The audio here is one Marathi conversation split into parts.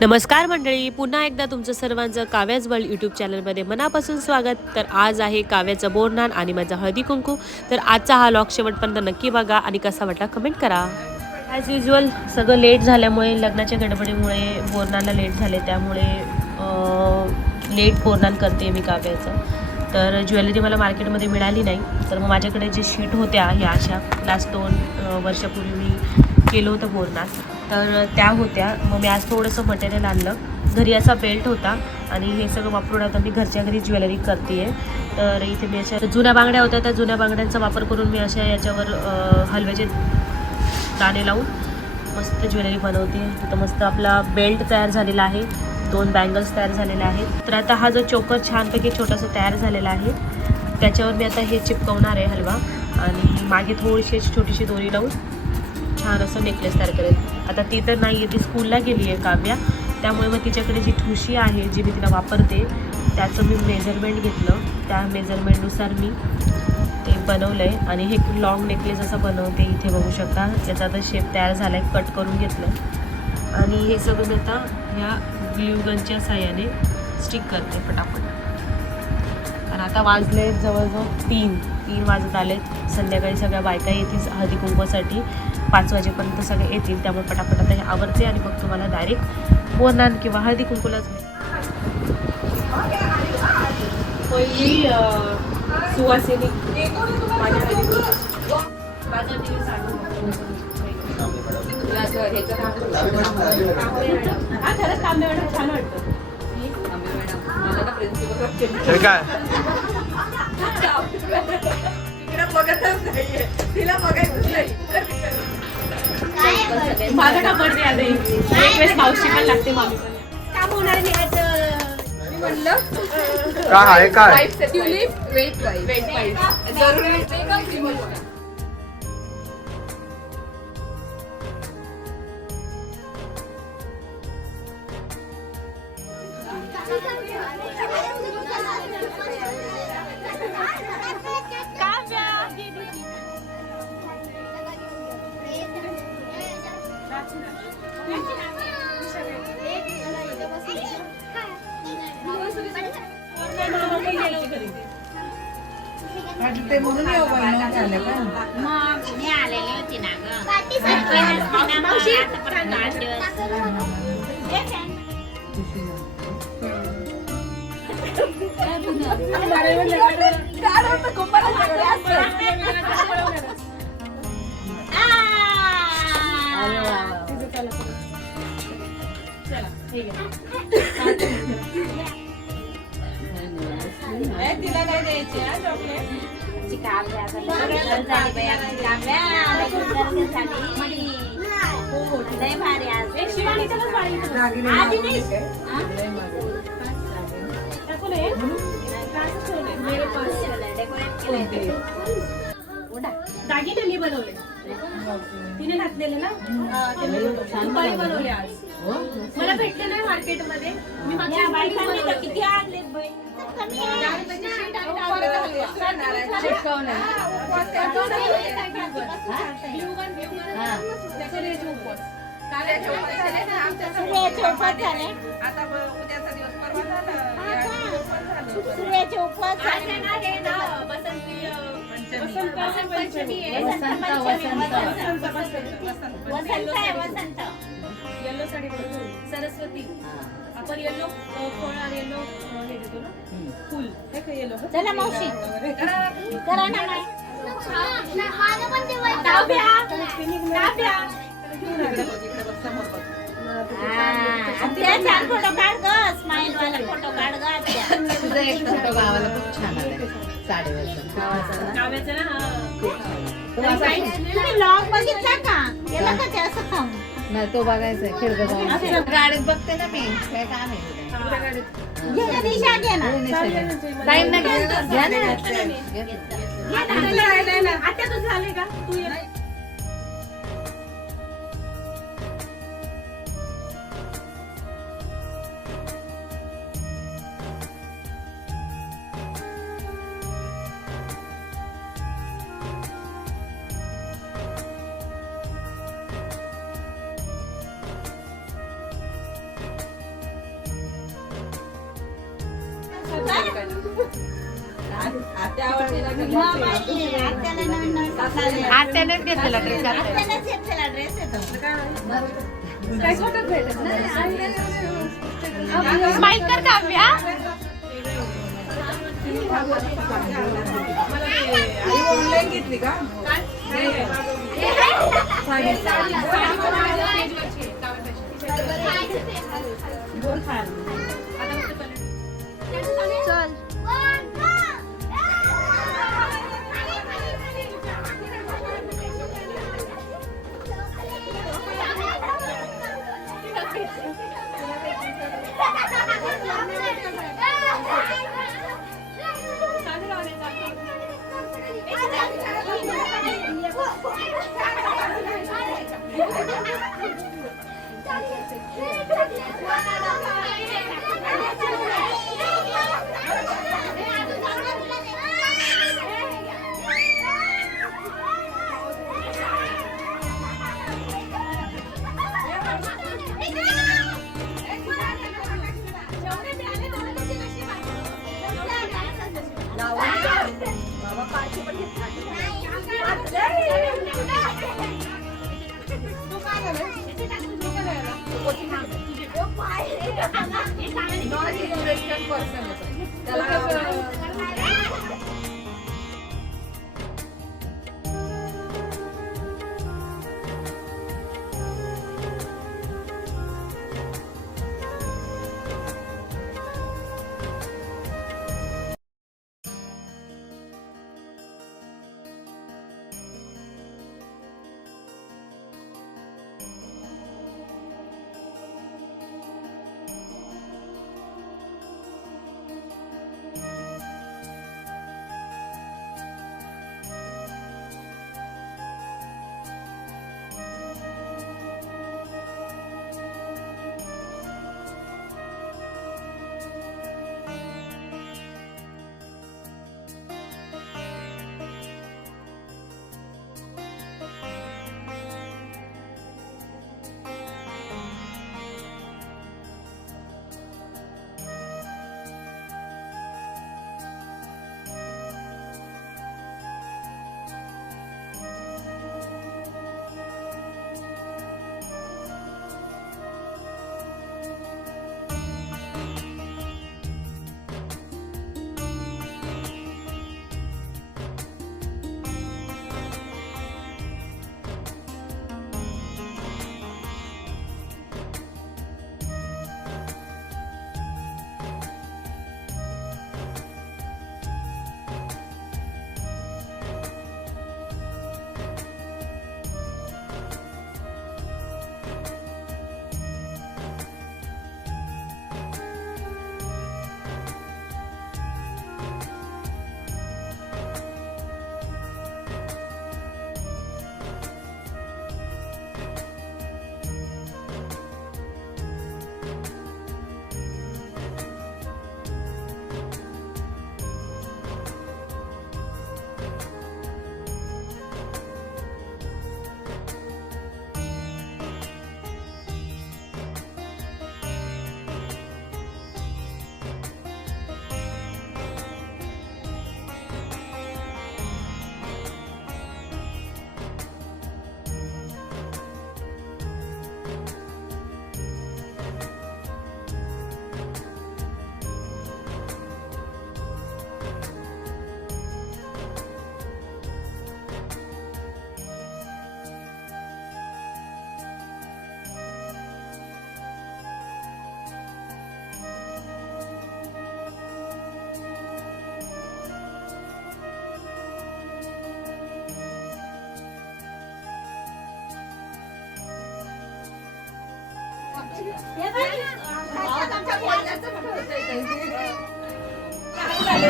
नमस्कार मंडळी, पुन्हा एकदा तुमचं सर्वांचं काव्याज वर्ल्ड यूट्यूब चॅनलमध्ये मनापासून स्वागत. तर आज आहे काव्याचं बोरनान आणि माझा हळदी कुंकू. तर आजचा हा लॉग शेवटपर्यंत नक्की बघा आणि कसा वाटला कमेंट करा. ॲज युजल सगळं लेट झाल्यामुळे, लग्नाच्या गडबडीमुळे बोरनानला लेट झाले, त्यामुळे लेट बोरनान करते मी काव्याचं. तर ज्वेलरी मला मार्केटमध्ये मिळाली नाही, तर मग माझ्याकडे जे शीट होत्या ह्या अशा लास्ट 2 वर्षापूर्वी मी केलं होतं बोरनान, तर त्या होत्या. मग मी आज थोडंसं मटेरियल आणलं. घरी असा बेल्ट होता आणि हे सगळं वापरून आता मी घरच्या घरी ज्वेलरी करते आहे. तर इथे मी अशा जुन्या बांगड्या होत्या, त्या जुन्या बांगड्यांचा वापर करून मी अशा याच्यावर हलव्याचे दाणे लावून मस्त ज्वेलरी बनवते. तिथं मस्त आपला बेल्ट तयार झालेला आहे, 2 बँगल्स तयार झालेले आहेत. तर आता हा जो चोकर छानपैकी छोटासा तयार झालेला आहे, त्याच्यावर मी आता हे चिपकवणार आहे हलवा आणि मागे थोडीशी छोटीशी दोरी लावून छान असं नेकलेस तयार करेल. आता ती तर नाही आहे, ती स्कूलला गेली आहे काव्या, त्यामुळे मग तिच्याकडे जी ठुशी आहे जी मी तिला वापरते त्याचं मी मेजरमेंट घेतलं. त्या मेजरमेंटनुसार मी ते बनवलं आहे आणि हे लॉंग नेकलेस असं बनवते. इथे बघू शकता याचा आता शेप तयार झाला आहे, कट करून घेतलं आणि हे सगळं मी आता ह्या ग्ल्यू गनच्या साह्याने स्टिक करते पटापट. आणि आता वाजले जवळजवळ 3 वाजत आले. संध्याकाळी सगळ्या बायका येतील हळदी कुंकवासाठी, 5 वाजेपर्यंत सगळे येतील, त्यामुळे पटापट आता हे आवडते आणि मग तुम्हाला डायरेक्ट बोरनान किंवा हळदी कुंकूलाच पहिली सुवासिनी माझ्या हळदी खरंच तांबे मॅडम छान वाटतं. काय तिला बघायचं नाही. माझा का बर्थडे आला, एक वेळेस मावशी पण लागते, मामी पण. काम होणार नाही आज. मी म्हणलं काय आहे काय ट्युलिप वेट वाईफ जरूर. ते म्हणून झालं का मग मी आलेली होती ना तिला नाही द्यायची चॉकलेट. दागिने मी बनवले, तिने घातलेले ना, दुपारी बनवले आज. मला भेटले नाही मार्केटमध्ये. मी मागच्या बायकांनी किती आणले येलो साडी सरस्वती. आपण येलो फळ आणि येलो हे देतो ना, फुल हे काय येलो. चला मावशी करा ना. फोटो काढ ग, स्माइल वाला फोटो काढ ग. तुझा एक फोटो गावाला खूप छान आलाय साडीवरचा. काव्याचं ना. तुम्ही लॉग बघितला का? गेला का ते असं? नाही तो बघायचा खिडक जाऊन गाडीत बघते ना मी. काय काम आहे दिशा घे ना. टाइम नाही घ्या ना. आता तू झाले का तू आत्याला नवीन नवीन कपडा आले. आत्यानेच घेतलेला ड्रेस आत्यालाच घेतलेला ड्रेस येतो. स्माइल कर काव्या. ऑनलाईन घेतली का?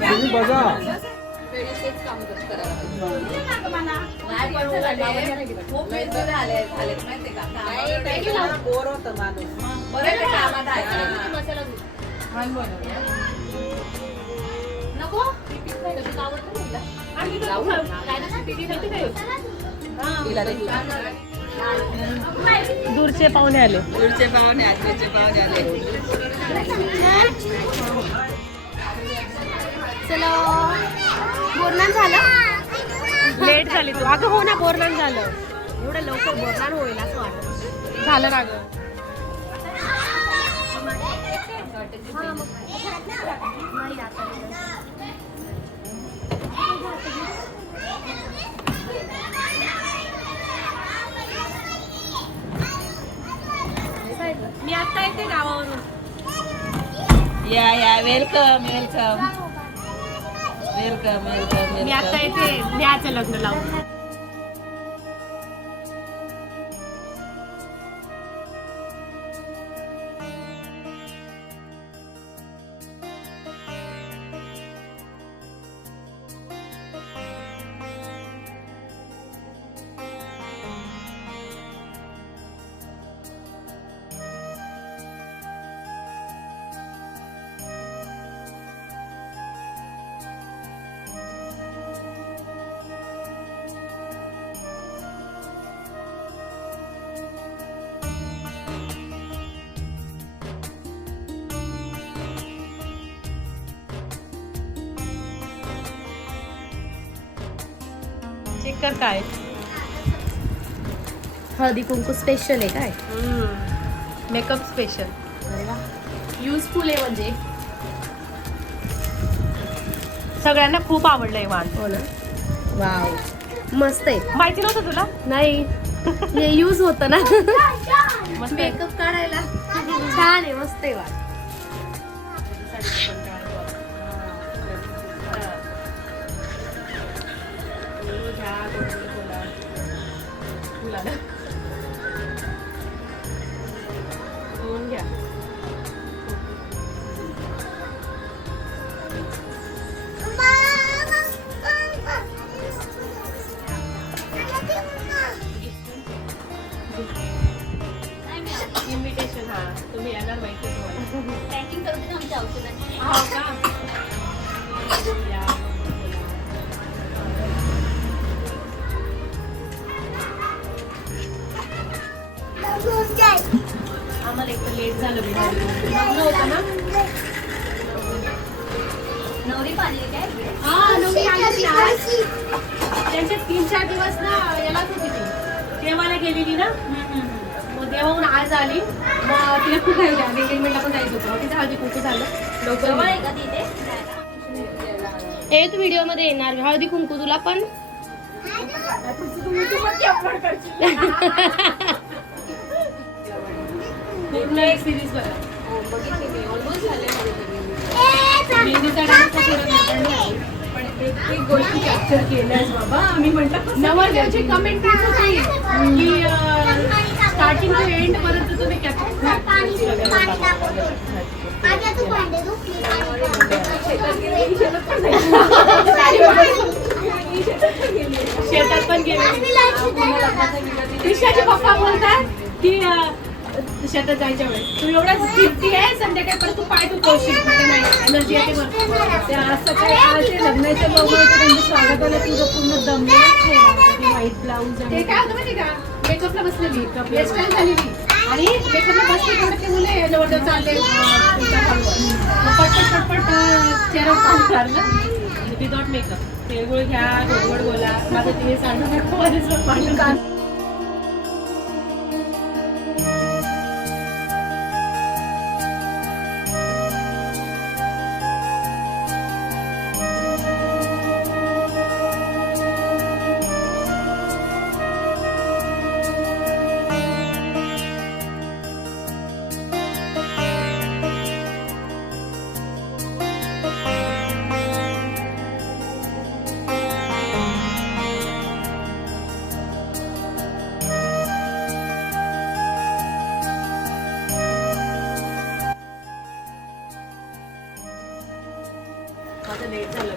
तुम्ही बघा बोर होतं माणूस दूरचे पाहुणे आले. दूरचे पाहुणे आजचे पाहुणे आले. चला बोरनान झालं लेट झाली तू. अगं हो ना, बोरनान झालं. एवढं लवकर बोरनान होईल असं वाटत झालं ना गं. मी आता येते गावावरून. या वेलकम वेलकम वेलकम वेलकम मी आता येते न्याचं लग्न लावून. चेक कर काय. हळदी कुंकू स्पेशल आहे काय मेकअप स्पेशल. युजफुल आहे म्हणजे. सगळ्यांना खूप आवडलंय वाण. हो ना. वाव मस्त आहे. माहिती नव्हतं तुला. नाही हे यूज होतं ना मस्त आहे. मेकअप काढायला छान आहे. मस्त आहे वाट. इन्व्हिटेशन. हा तुम्ही येणार माहिती तुम्हाला. पॅकिंग करते ना आमच्या औषधाची. हो का. आम्हाला एक तर लेट झालं लग्न होतं ना. नवरी पाहिजे काय हा नवरी आली होती आज. त्यांचे 3-4 दिवस ना यालाच होती ती देवाला गेलेली ना. मग देवाहून आज आली. मग तिला खूप काही एंगेजमेंटला पण जायचं होतं. तिचं हळदी कुंकू झालं जवळ लवकर. आहे का तिथे एक व्हिडिओ मध्ये येणार हळदी कुंकू तुला पण. पूर्ण एक सिरीज बघा. मेहंदीचा डान्स पण एक गोष्टी कॅप्चर केल्यास बाबा. आम्ही म्हटलं नवरदेवची कमेंट तीच होती की स्टार्टिंग टू एंड पर्यंत तुम्ही शेतात पण गेले. कृष्णाचे पप्पा बोलतात की शेतात जायच्या वेळेस तू एवढा जिद्दी आहे. संध्याकाळी परत तू पाय दुखवशील. एनर्जी येते भरपूर. सकाळी आज ते लग्नाच्या लोक त्यांच्या स्वागताला तुझं पूर्ण दमलेलं व्हाईट ब्लाऊज ते काय होतं माहिती का, मेकअपला बसलेली हेअरस्टाईल झालेली आणि मेकअपला बसले तेवढे ते मुले नवरदेव चालले पटपट पटपट चेहरा पाणी काढलं विदाउट मेकअप. तिळगुळ घ्या, गोड बोला. माझं तिने सांडू माझ्याच पाणी काढ. माझं लेट झालं.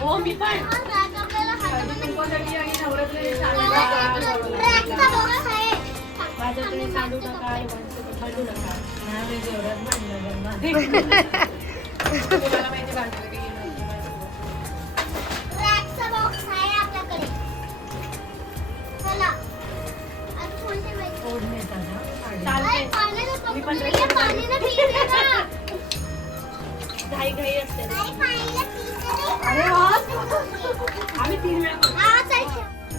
हो मी पण माझं तुम्ही सांडू नका, भांडू नका. तुम्हाला माहिती भांडलं की चालतंय. 3 वेळा करू. हा, चल.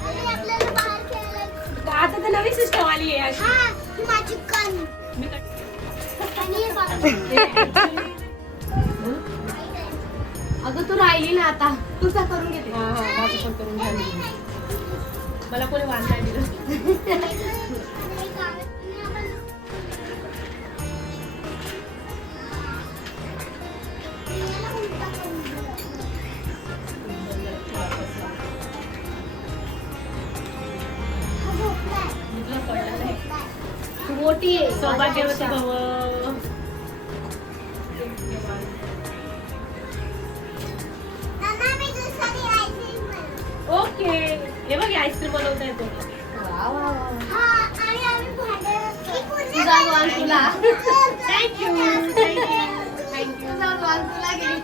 आणि आपल्याला बाहेर खेळायला. आता तर नवी सिस्टम आली आहे अशी. हा, ही माझी कण. मी काय- आणि हे बघ. अगं तू राहिली ना आता तुझा करून घेते. हा हा माझं पण करून घ्यायला. मला कोणी वाण नाही दिलं. तू मोठी आहे. सौभाग्यवती भव. मामा, मी दुसरी आईस्क्रीम बनवते. ओके हे बघ आईस्क्रीम बनवता येतो. वा वा वा. हा, आणि आम्ही भांडण. तुझा वाण तुला. Thank you thank you. तुझा वाण तुला गेली.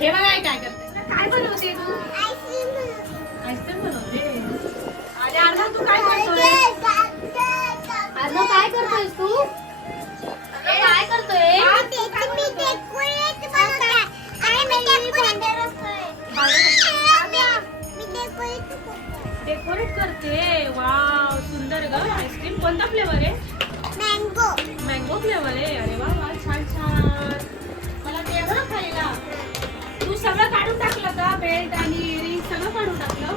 हे बघा हे काय करते. काय बनवते तू? आईस्क्रीम बनवते. आईस्क्रीम बनवते. आणि अर्धा तू काय करतोय. अर्णव काय करतोयस तू? अर्णव काय करतोय? डेकोरेट करते. वाव सुंदर ग. आईस्क्रीम कोणता फ्लेवर आहे. मँगो. मँगो फ्लेवर आहे. अरे वा वा छान छान. मला ते ना खायला. तू सगळं काढून टाकलं का. बेल्ट आणि इयरिंग सगळं काढून टाकलं.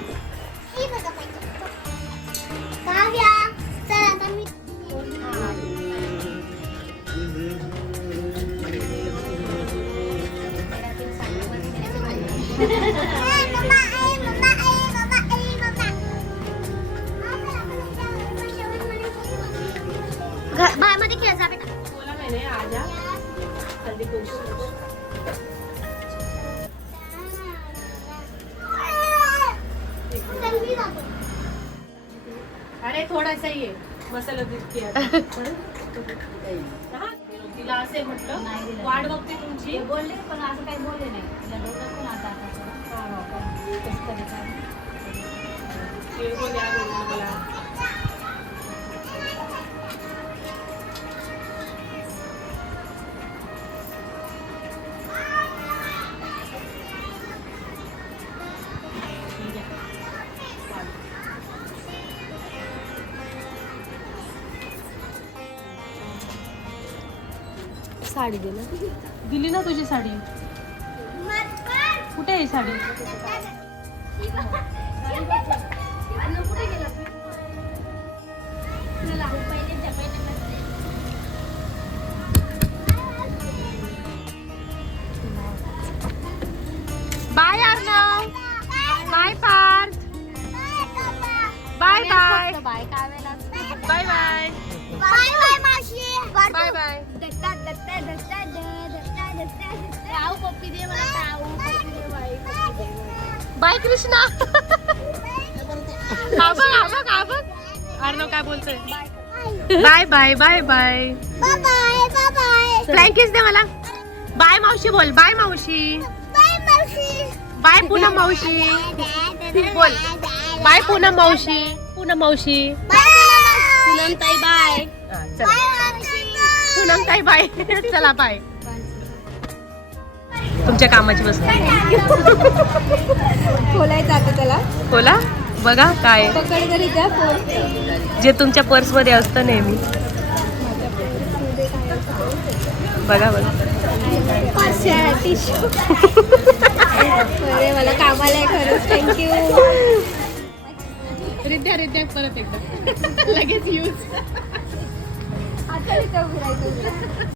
ही बघा पाहिजे. काव्या, चल आता मी बाहेरमध्ये खेळायचा बेटा. बोला मैंने आजा हल्दी कुंकू. अरे थोडासा ये मसाला दूध किया. हा, तिला असे म्हटलं वाट बघते तुमची. बोलले पण असं काही बोलले नाही. तिला डोक्यात पण आता कसं करायचं. बोलल्या मला. साडी दे ना. दिली ना तुझी साडी. कुठे आहे साडी. अर्णव कुठे गेला तू? Bye Arnav. Bye Parth. Bye bye. Bye काव्याला. Bye bye. बाय बाय मावशी. Bye bye. ताऊ पप्पी दे मला. ताऊ पप्पी दे बाई. बाय कृष्णा. हा बघ हा बघ हा बघ. अर्णव काय बोलतोय. Bye bye bye bye. Bye bye bye. Flying kiss दे मला. बाय मावशी बोल. बाय मावशी. बाय मावशी. बाय पूनम मावशी. बोल. बाय पूनम मावशी. पूनम मावशी. पूनम ताई बाय. चला पूनम ताई बाय. चला बाय. तुमच्या कामाची वस्तू खोलायचं आता त्याला. बोला. बघा काय पकड जरी द्या. जे तुमच्या पर्स मध्ये असतं नेहमी. बघा बघा. टिश्यू. अरे मला कामाला आहे खरंच. थँक्यू. रिद्या परत एकदा लगेच यूज. आता इथं फिरायचं.